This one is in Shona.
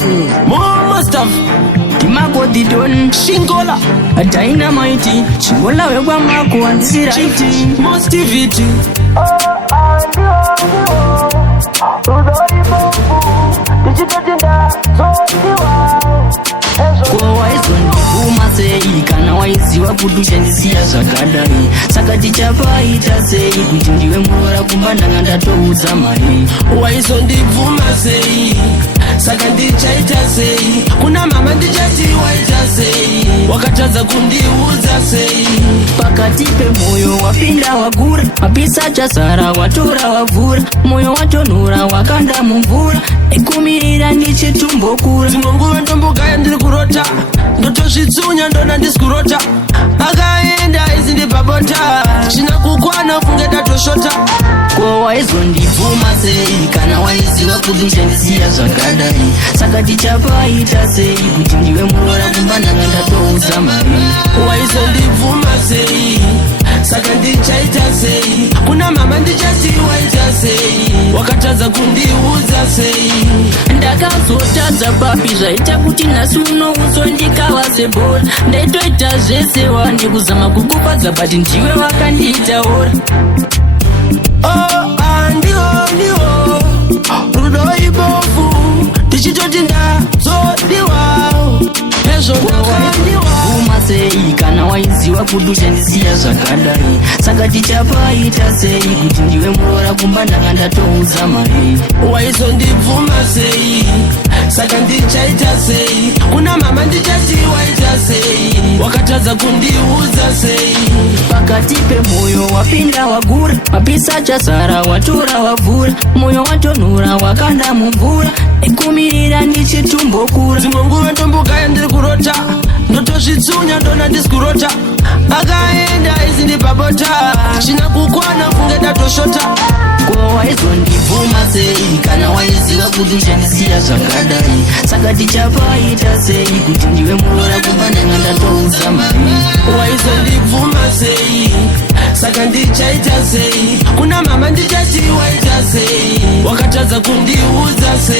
More stuff. Timako didon Shingola Dynamite Chingola wegwa mako andisira iti Mosttivity Kwa waizo ndivuma sei Kana waizi wakudusha ndisia zakadari Saka tichapa ita sei Kuchindiwe mwora kumbanda nganda touza mari Waizo ndivuma sei Saka ndichaita sei Kuna mama ndichati waita sei Wakataza kundiuza sei Pakatipe moyo wapinda wagura Mapisa chasara watora wavura Moyo watonura wakanda mumvura Ekumirira ndiche tumbo kura Zimunguwe ndombo gaya ndiri kurota Ndoto shitsunya ndona ndisikurota Akaenda izi ndipabota China kukwana funge datoshota Kwa waizo ndivuma sei Kana waizi wakudusha ndisia zakadari Saka tichapa ita sei Kuchindiwe mwora kumbana nganda touza mari Waizo ndivuma sei Saka ndichaita sei Kuna mama ndichati waita sei Wakataza kundiuza sei Ndakazotadza papi zvaita kuti nhasi uno uzondikawa sebhora Ndaitoita zvese wandikuzama kukufadza but ndiwe wakandiitaura Ndiwo Rudo ibofu Tichitoti ndazodiwa Hezvo ndakandiwa sei kana waiziwa kudusha ndisiya zvakadai Saka tichapaita sei kuti ndiwe murora kumbanda nganda touza mari Waizo ndibvuma sei Saka ndichaita sei Kuna mama ndichati waita sei Wakataza kundiuza sei Pakati pemoyo wapinda wagura Mapisa chasara watora wavura Moyo watonura wakanda mumvura Ekumirira ndichitumbo kura Zimunguwe ndombo gaya ndiri kurota Ndoto shitsunya ndona ndisikurota Akaenda izi ndipabota China kukwana funge datoshota Kwa waizo ndivuma sei Kana waiziwa kudusha ndisiya zvakadai Saka tichapaita sei kuti ndiwe murora kumbanda nganda touza mari Waizo ndivuma sei Saka ndichaita sei Kuna mama ndichati waita sei Wakataza kundiuza sei